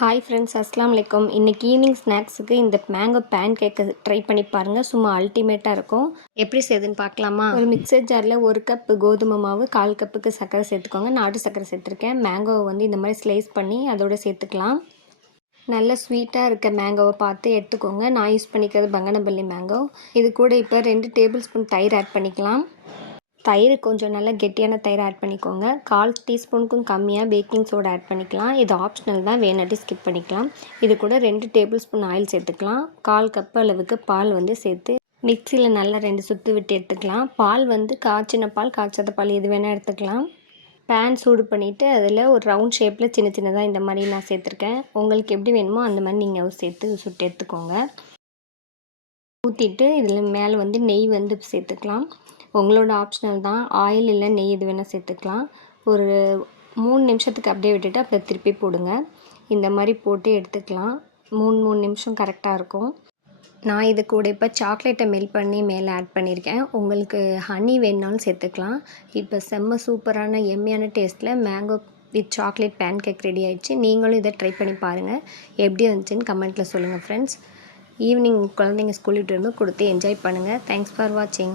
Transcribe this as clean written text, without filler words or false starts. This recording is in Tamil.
ஹாய் ஃப்ரெண்ட்ஸ், அஸ்ஸலாமு அலைக்கும். இன்றைக்கி ஈவினிங் ஸ்நாக்ஸுக்கு இந்த மேங்கோ பேன் கேக்கை ட்ரை பண்ணி பாருங்கள். சும்மா அல்டிமேட்டாக இருக்கும். எப்படி செய்யுதுன்னு பார்க்கலாமா? ஒரு மிக்சர் ஜாரில் 1 கப் கோதுமை மாவு, 1/4 கப்புக்கு சர்க்கரை சேர்த்துக்கோங்க. நாட்டு சர்க்கரை சேர்த்துருக்கேன். மேங்கோவை வந்து இந்த மாதிரி ஸ்லைஸ் பண்ணி அதோட சேர்த்துக்கலாம். நல்ல ஸ்வீட்டாக இருக்க மேங்கோவை பார்த்து எடுத்துக்கோங்க. நான் யூஸ் பண்ணிக்கிறது பங்கனப்பள்ளி மேங்கோ. இது கூட இப்போ 2 டேபிள் ஸ்பூன் தயிர் ஆட் பண்ணிக்கலாம். தயிர் கொஞ்சம் நல்லா கெட்டியான தயிர் ஆட் பண்ணிக்கோங்க. 1/4 டீஸ்பூனுக்கும் கம்மியாக பேக்கிங் சோடா ஆட் பண்ணிக்கலாம். இது ஆப்ஷனல் தான், வேணாட்டி ஸ்கிப் பண்ணிக்கலாம். இது கூட 2 டேபிள் ஸ்பூன் ஆயில் சேர்த்துக்கலாம். 1/4 கப் அளவுக்கு பால் வந்து சேர்த்து மிக்சியில் நல்லா 2 சுற்று விட்டு எடுத்துக்கலாம். பால் வந்து காய்ச்சின பால், காய்ச்சாத பால் எது வேணால் எடுத்துக்கலாம். பேன் சூடு பண்ணிவிட்டு அதில் ஒரு ரவுண்ட் ஷேப்பில் சின்ன சின்னதாக இந்த மாதிரி நான் சேர்த்துருக்கேன். உங்களுக்கு எப்படி வேணுமோ அந்த மாதிரி நீங்கள் சேர்த்து சுட்டு எடுத்துக்கோங்க. ஊற்றிட்டு இதில் மேலே வந்து நெய் வந்து சேர்த்துக்கலாம். உங்களோட ஆப்ஷனல் தான், ஆயில் இல்லை நெய் எது வேணால் சேர்த்துக்கலாம். ஒரு 3 நிமிஷத்துக்கு அப்படியே விட்டுட்டு அப்புறம் திருப்பி போடுங்க. இந்த மாதிரி போட்டு எடுத்துக்கலாம். 3 நிமிஷம் கரெக்டாக இருக்கும். நான் இது கூட இப்போ சாக்லேட்டை மெல்ட் பண்ணி மேலே ஆட் பண்ணியிருக்கேன். உங்களுக்கு ஹனி வேணுனாலும் சேர்த்துக்கலாம். இப்போ செம்ம சூப்பரான எம்மியான டேஸ்ட்டில் mango with chocolate pancake ready ஆகிடுச்சு. நீங்களும் இதை ட்ரை பண்ணி பாருங்கள். எப்படி வந்துச்சுன்னு கமெண்ட்டில் சொல்லுங்கள் ஃப்ரெண்ட்ஸ். ஈவினிங் குழந்தைங்க ஸ்கூல் விட்டு வரும்போது கொடுத்து என்ஜாய் பண்ணுங்கள். தேங்க்ஸ் ஃபார் வாட்சிங்.